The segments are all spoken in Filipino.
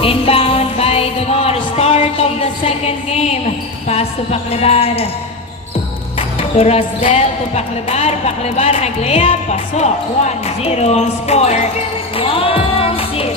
Inbound by Donor. Start of the second game. Pass to Paclebar. To Rosdel, to Paclebar. Paclebar nag-layup. Pasok. 1-0 ang score. 1-0.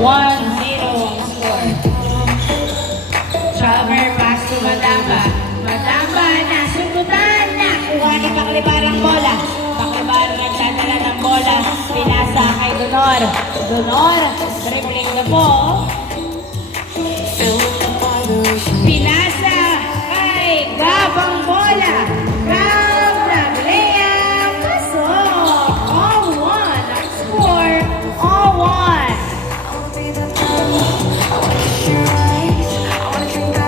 1-0 ang score. Chalmer, pass to Madamba. Madamba, nasugutan. Nakuha ni Paclebar ang bola. Paclebar nagdadala ng bola. Pinasa kay Donor. Donor, dribbling the ball. Pinasa kay Gab ang bola. Gab nag-layup. Pasok. All one. Ang score, all one.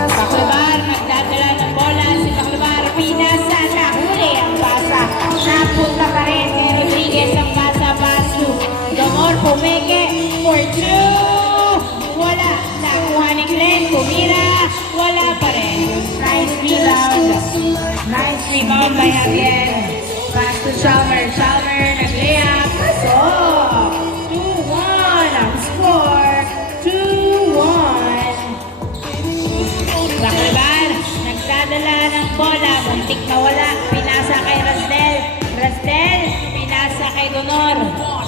Paclebar nagdadala ng bola. Si Paclebar pinasa. Nahuli ang pasa. Napunta pa rin kay Rodriguez ang pasa. Pasu. Donor pumeke for two. Wala. Nakuha ni Glenn. Kumira. Wala pa rin. Nice rebound. Nice rebound by Javier. Pass to Chalmer. Chalmer nag-layup. Pasok. 2-1 ang score. 2-1. Paclebar nagdadala ng bola. Muntik na wala. Pinasa kay Rosdel. Rosdel pinasa kay Donor.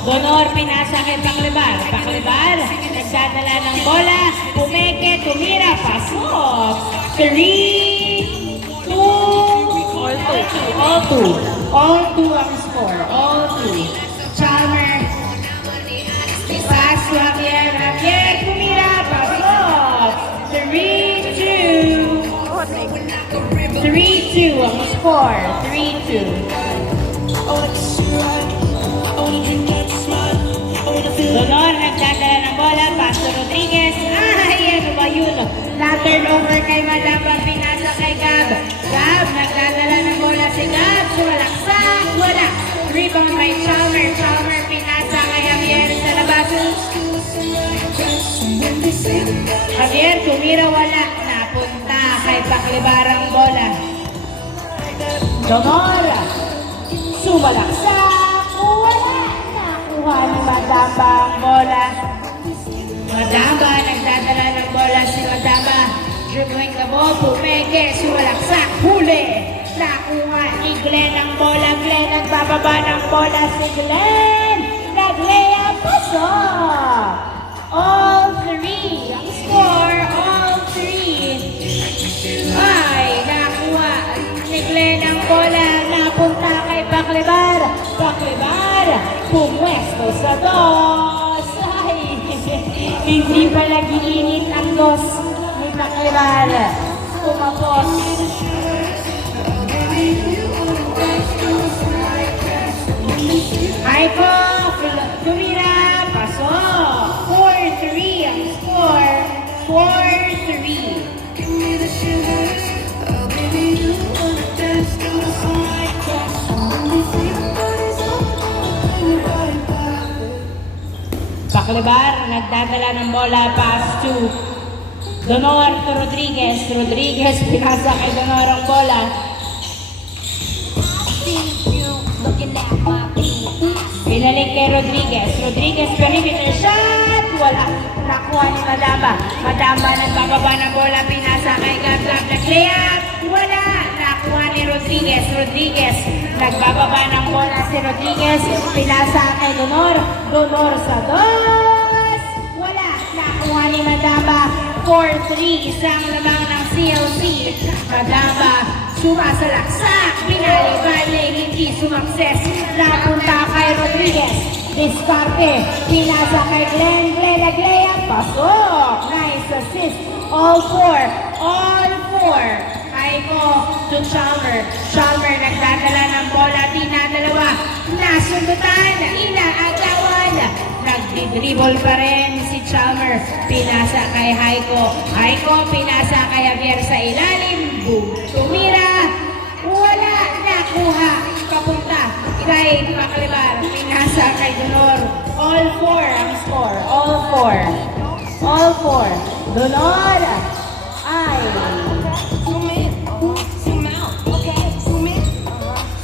Donor pinasa kay Paclebar. Paclebar nagdadala ng bola. Pumeke, tumira, pasok. 3, 2, all two. All two ang score. All two. Chalmer. Pass to Javier. Javier, tumira, pasok. 3-2. 3-2 ang score. 3-2. Donor nagdadala ng bola. Pass to Rodriguez. Ay, ano ba yun? Na-turnover kay Madamba. Pinasa kay Gab. Gab nagdadala ng bola. Si Gab sumalaksak. Wala. Rebound by Chalmer. Chalmer pinasa kay Javier sa labas. Javier tumira. Wala. Napunta kay Paclebar ang bola. Donor sumalaksak. Wala. Nakuha ni Madamba ang bola. Madamba, nagdadala ng bola si Madamba. Dribbling the ball, pumeke, sumalaksak, huli. Nakuha ni Glenn ang bola. Glenn, nagbababa ng bola si Glenn. Nag-layup, pasok. All three. Ang score, all three. Ay, nakuha ni Glenn ang bola. Napunta kay Paclebar. Paclebar, pumwesto sa dos. Ay, hindi pa nag-iinit ang dos ni Paclebar. Tumapos. Aiko, tumira, pasok. 4-3 ang score. 4-3. Paclebar nagdadala ng bola. Pass to Donor to Rodriguez. Rodriguez pinasa kay Donor ang bola. Pinalik kay Rodriguez. Rodriguez perimeter shot. Wala. Nakuha ni Madamba. Madamba nagbababa ng bola. Pinasa kay Gab. Nag-layup. Wala. Nakuha ni Rodriguez. Rodriguez nagbababa ng bola si Rodriguez. Pinasa kay Donor. Donor sa dos. Wala. Nakuha ni Madamba. 4-3. Isang lamang ng CLC. Madamba sumasalaksak. Pinalibali. Hindi sumakses. Napunta kay Rodriguez. Diskarte. Pinasa kay Glenn. Glenn nag-layup. Pasok. Nice assist. All four. All four. Aiko to Chalmer. Chalmer nagdadala ng bola. Dinadalawa. Nasundutan. Inaagawan. Nagdi-dribble pa rin si Chalmer. Pinasa kay Aiko. Aiko pinasa kay Javier sa ilalim. Boom. Tumira. Wala. Nakuha. Papunta kay Paclebar. Pinasa kay Donor. All four ang score. All four. All four. Donor. Ay.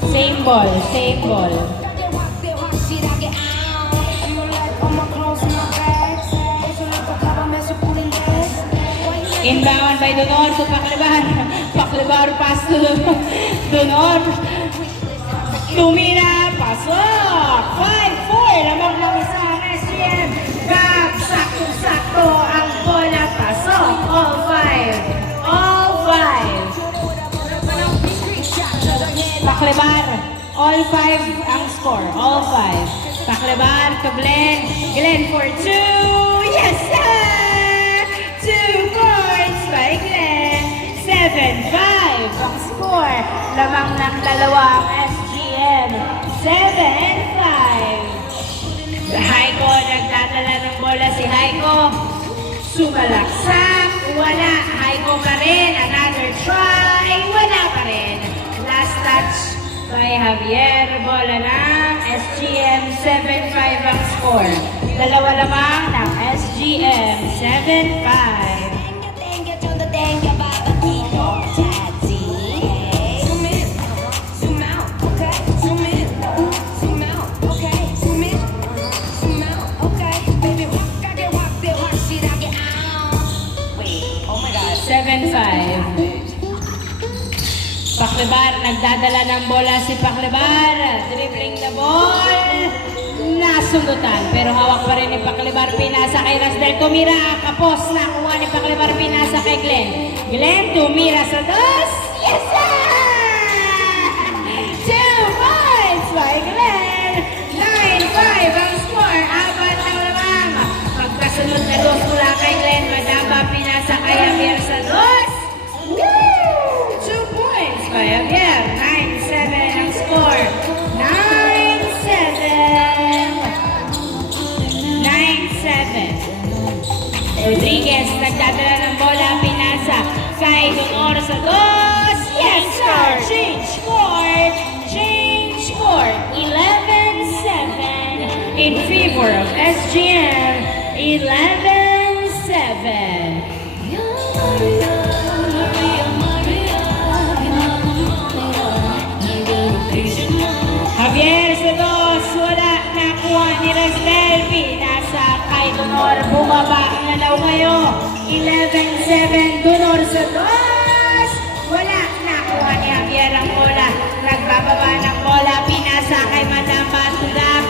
Same ball. Same ball. Inbound by Donor to Paclibar. Paclibar pass to Donor. Tumira, pasok! 5-4, lamang lang isa ang SGM. Gab, sakto-sakto ang bola, pasok. All 5. All 5. Paclibar, all 5 ang score. All 5. Paclibar to Glenn. Glenn for 2. Yes, sir! 2 points by Glenn. 7-5 ang score. Lamang ng dalawang SGM. 7-5. Haiko, nagdadala ng bola si Haiko. Sumalaksak. Wala. Haiko pa rin. Another try. Wala pa rin. Last touch by Javier. Bola ng SGM. 7-5 ang score. Dalawa lamang ng SGM. 7-5. Paclibar, nagdadala ng bola si Paclibar. Dribbling the ball. Nasundutan. Pero hawak pa rin ni Paclibar. Pinasa kay Rasdel. Tumira. Kapos. Nakuha ni Paclibar. Pinasa kay Glenn. Glenn, tumira sa dos. Yes, sir! 2 points by Glenn. 9-5 ang score. Apat na lamang. Pagkasunod na dos mula kay Glenn. Madaba. Pinasa kay Javier sa dos. By Javier, 9-7 ang score. 9-7. Rodriguez, nagdadala ng bola, pinasa kay Donor sa dos. Yes, sir! Change score! Change score! 11-7 in favor of SGM. 11-7. Javier sa dos, wala, nakuha ni Rasdel, pinasa kay Donor, bumaba ang nalaw kayo, 11-7, Donor sa dos, wala, nakuha ni Javier ang bola, nagbababa ng bola, pinasa kay Madama,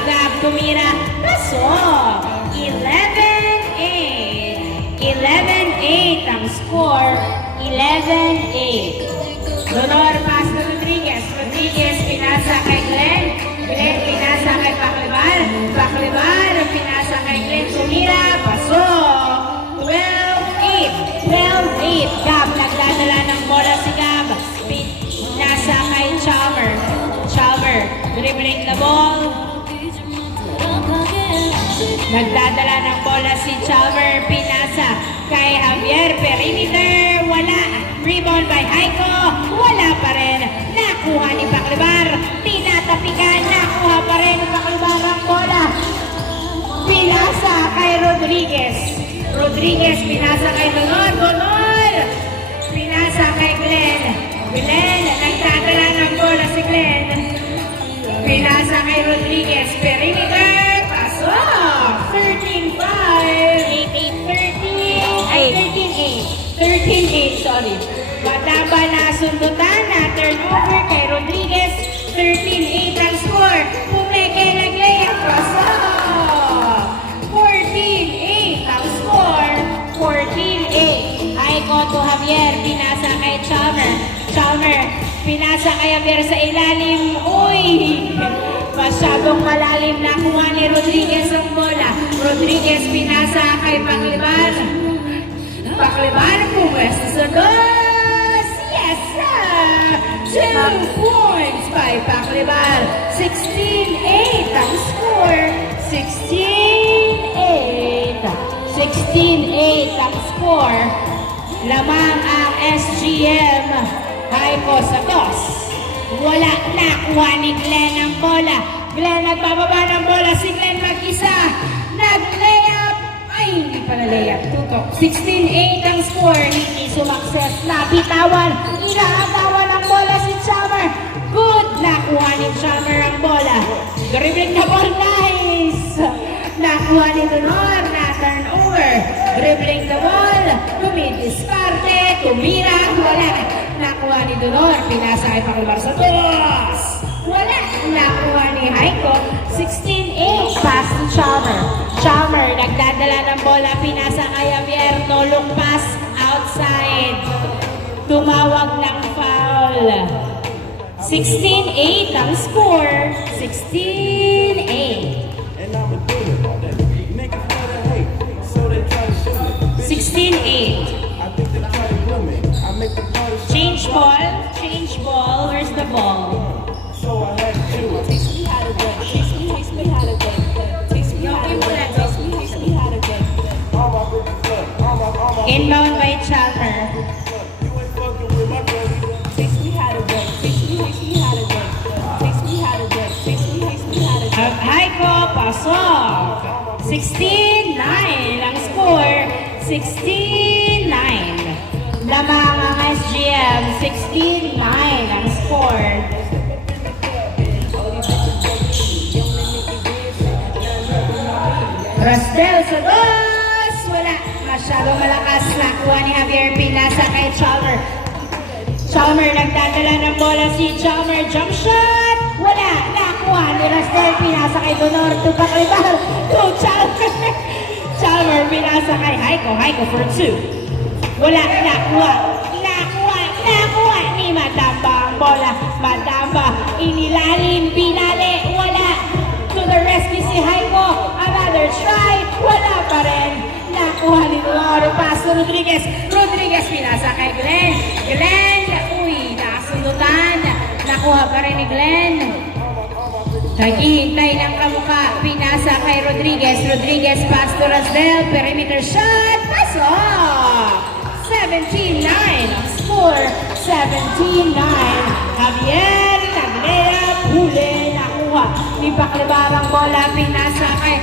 Gab, tumira, pasok, 11-8, 11-8 ang score, 11-8. Donor, pass to Rodriguez. Rodriguez, pinasa kay Glenn. Glenn, pinasa kay Paclibar. Paclibar, pinasa kay Glenn. Tumira, pasok. 12-8. 12-8. Gab, nagdadala ng bola si Gab. Pinasa kay Chalmer. Chalmer, dribbling the ball. Nagdadala ng bola si Chalmer. Pinasa kay Javier. Perimeter, wala. Rebound by Haiko, wala pa rin. Nakuha ni Paclibar, tinatapikan, nakuha pa rin ni Paclibar ang bola. Pinasa kay Rodriguez. Rodriguez, pinasa kay Donor. Donor, pinasa kay Glenn. Glenn, nagdadala ng bola si Glenn. Pinasa kay Rodriguez. Perimeter, pasok. 13-5. 13-8, sorry. Mataba na sundutan na turnover kay Rodriguez. 13-8 ang score. Pumeke nag-layup. Pasok. 14-8 ang score. 14-8. Aiko to Javier. Pinasa kay Chalmer. Chalmer. Pinasa kay Javier sa ilalim. Uy! Masyadong malalim na kuha ni Rodriguez ang bola. Rodriguez pinasa kay Paclibar. Paclibar, pumwesto sa dos! Yes, sir! 2 points by Paclibar. 16-8 ang score. 16-8. 16-8 ang score. Lamang ang SGM. Haiko sa dos. Wala, nakuha ni Glenn ang bola. Glenn nagbababa ng bola. Si Glenn mag-isa. Nag-layup. Ay, hindi pala layup. Tutok. 16-8 ang score. Hindi sumakses. Napitawan. Inaagawan ang bola si Chalmer. Good. Nakuha ni Chalmer ang bola. Dribbling na ball. Nice. Nakuha ni Donor. Na turnover. dribbling the ball, dumidiskarte, tumira, wala. Nakuha ni Donor, pinasa kay Paklibar sa dos. Wala. Nakuha ni Haiko, 16-8. Pass to Chalmer. Chalmer, nagdadala ng bola, pinasa kay Javier, no look pass, outside. Tumawag ng foul. 16-8 ang score. 16-8. And I'ma do it. Niggas wanna hate, so they try to shoot it. 16-8. I think they try to glue me. I make the party shoot. Change ball. Change ball. Where's the ball? So I had to do it. Teach me how to dunk. Teach me how to dunk. Teach me how to dunk. Teach me how to dunk. All my bitches up. All my Inbound by Chalmer. You ain't fucking with my baby. Teach me how to dunk. Teach me how to dunk. Teach me how to dunk. Teach me how to dunk. Haiko, pasok. 16-9 ang score. 16-9. Lamang ang SGM. 16-9 ang score. Rastel sa dos! Wala. Masyadong malakas. Nakuha ni Javier, pinasa kay Chalmer. Chalmer nagdadala ng bola, si Chalmer, jump shot! Wala. Nakuha ni Rastel, pinasa kay Donor, to Paklibar, to Chalmer. Chalmer, pinasa kay Haiko. Haiko for two. Wala. Nakuha ni Madamba ang bola. Madamba, inilalim, pinali, wala. To the rescue si Haiko. Another try. Wala pa rin. Nakuha ni Donor. Pass to Rodriguez. Rodriguez pinasa kay Glenn. Glenn. Uy, nakasundutan. Nakuha pa rin ni Glenn. Naghihintay ng kamuka. Pinasa kay Rodriguez. Rodriguez pass to Rasdel. Perimeter shot. Pasok! 17-9 ang score. 17-9. Javier nag-layup. Huli. Nakuha ni Paklibar ang bola. Pinasa kay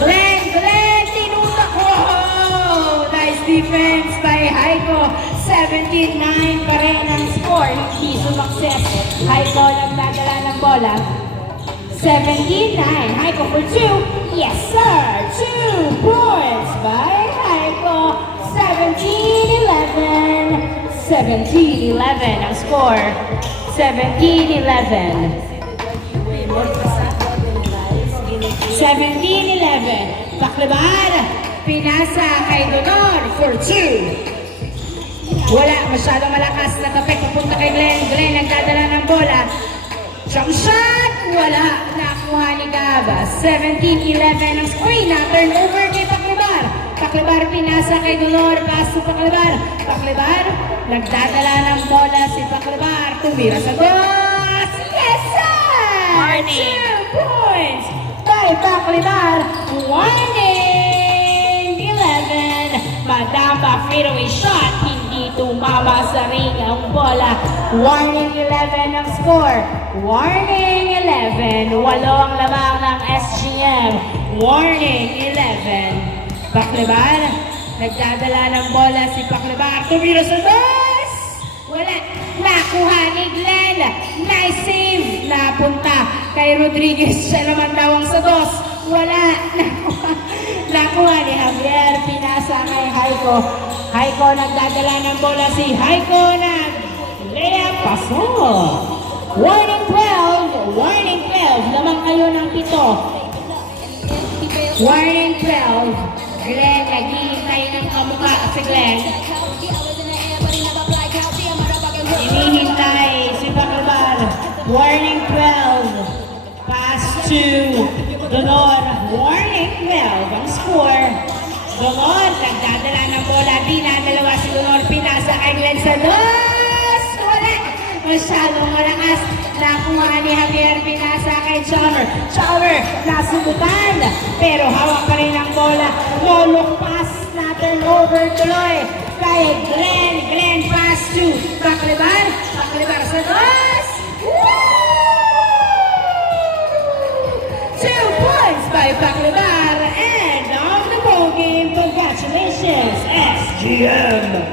Glenn. Glenn. Tinutak. Oh! Nice defense by Haiko. 17-9 pa rin ang score. Hindi sumakses. Haiko nagdadala ng bola. 17-9. Haiko for two. Yes, sir. 2 points by Haiko. 17-11. 17-11 ang score. 17-11. 17-11. Paklibar. Pinasa kay Donor for two. Wala. Masyadong malakas. Nagkapit. Papunta kay Glenn. Glenn nagdadala ng bola. Jump shot. Wala. Nakuha ni Gaba. 17-11 ang screen. Na-turnover kay Paklibar. Paklibar pinasa kay Donor. Pass to Paklibar. Paklibar. Nagdadala ng bola si Paklibar. Tumira sa dos. Yes, sir! Warning. 2 points by Paklibar. Warning! 11. Madamba fadeaway shot. Hindi tumama sa ring ang bola. Warning 11 ang score. Warning 11. 8 ang lamang ng SGM. Warning 11. Paklibar. Nagdadala ng bola si Paklibar. Tumira sa dos. Wala. Nakuha ni Glenn. Nice save. Napunta kay Rodriguez. Siya naman daw ang sa dos. Wala. Nakuha ni Javier. Pinasa kay Haiko. Haiko nagdadala ng bola si Haiko. Layup. Pasok. Warning 12. Warning 12. Lamang kayo ng 7. Warning 12. Glenn, naghihintay ng kamukha si Glenn. Hinihintay si Paklibar. Warning 12. Pass to Donor. Warning 12 ang score. Donor, nagdadala ng bola. Dinadalawa si Donor. Pinasa kay Glenn sa dos. Wala. Masyadong malakas. Nakuha ni Javier. Pinasa kay Chalmer. Chalmer, nasubutan. Pero hawak pa rin ang bola. No look pass na turnover tuloy. Kay Glenn. Glenn pass to Paklibar. Paklibar sa dos. 2 points by Paklibar. And on the ball game, congratulations, SGM.